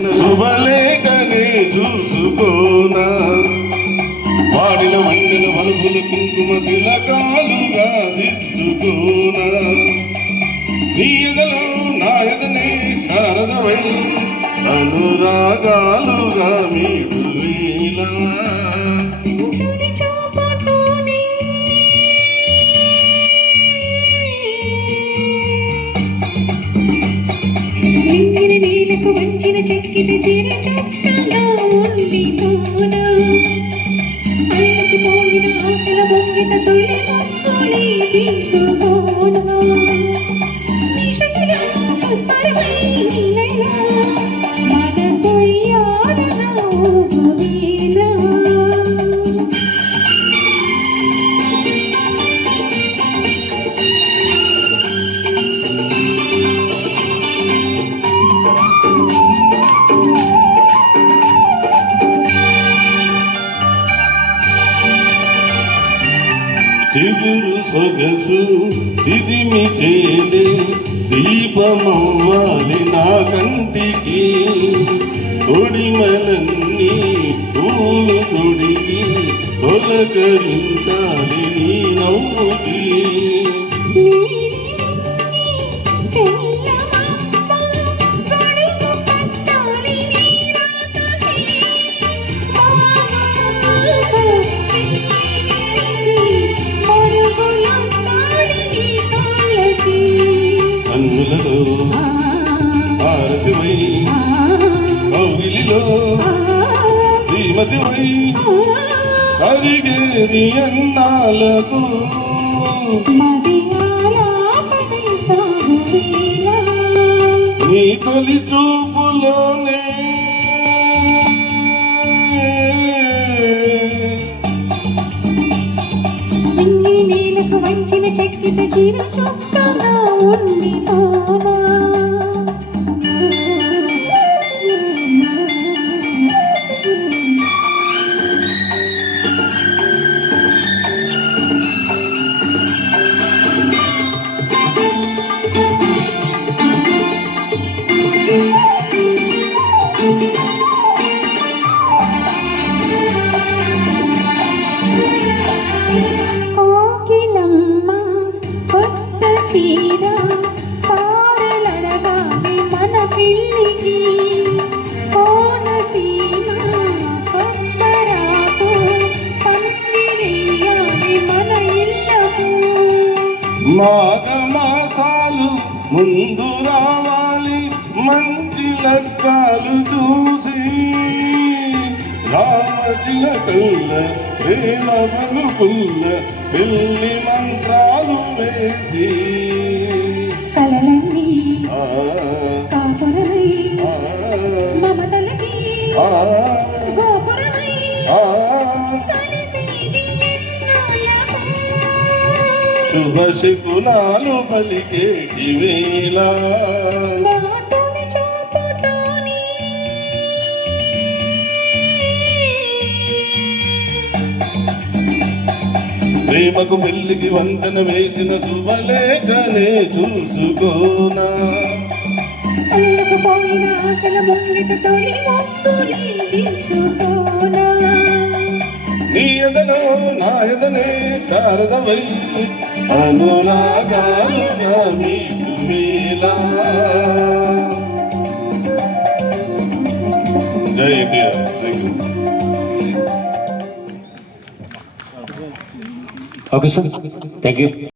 శుభలేఖనే చూసుకోనా వాడిన మండల వలుపుల కుంకుమ తిలకాలుగా దిద్దుకోనా నీ ఎదలో నా ఎదనే శారదవై అనురాగాలుగా మీడు వీలా నీలకు వంచిన చెక్కిన చీర చొక్కగా ఉండిపోనా అల్లకు పోయిన ఆశల బొంగిన తొలి మొక్కులి దిక్కుపోనా నీ శక్తిగా సుస్వరమై నీలైనా మనసొయ్యాడగా ఊగువేలా చిగురు సొగసు చిదిమి తేలే దీపమవ్వాలి నా కంటికి తొడిమలన్నీ పూలు తొడిగి తొలకరించాలి నీ నవ్వుకి కన్నులలో భారతివై కౌగిలిలో శ్రీమతివై కరిగేది అన్నాలకు నీ తొలి చూపులోనే నీలకు వంచిన చెక్కిత చీర చొక్కగా ఉండిపోనా చీర సారలడగాలి మన పిల్లికి కోనసీమ కొత్తరాకు పందిరేయాలి మన ఇళ్ళకు మాఘమాసాలు ముందు రావాలి మంచి లగ్గాలు చూసి రామచిలకల్ల ప్రేమ పలుకుల్ల పెళ్లి మంత్రాలు వేసి కలలన్నీ కాపురమై మమతలకి గోపురమై కలిసేది ఎన్నాళ్ళకు శుభ శకునాలు పలికేటి వేళ ప్రేమకు పెళ్లికి వంతన వేసిన శుభలేఖనే చూసుకోనా అల్లకు పోయిన ఆశల ముంగిట తొలి మొక్కులి దిద్దుకోనా నీ ఎదలో నా ఎదనే శారదవై అనురాగాలుగా మీకు వేలా జై NTR. Thank you. Okay, sir. Thank you.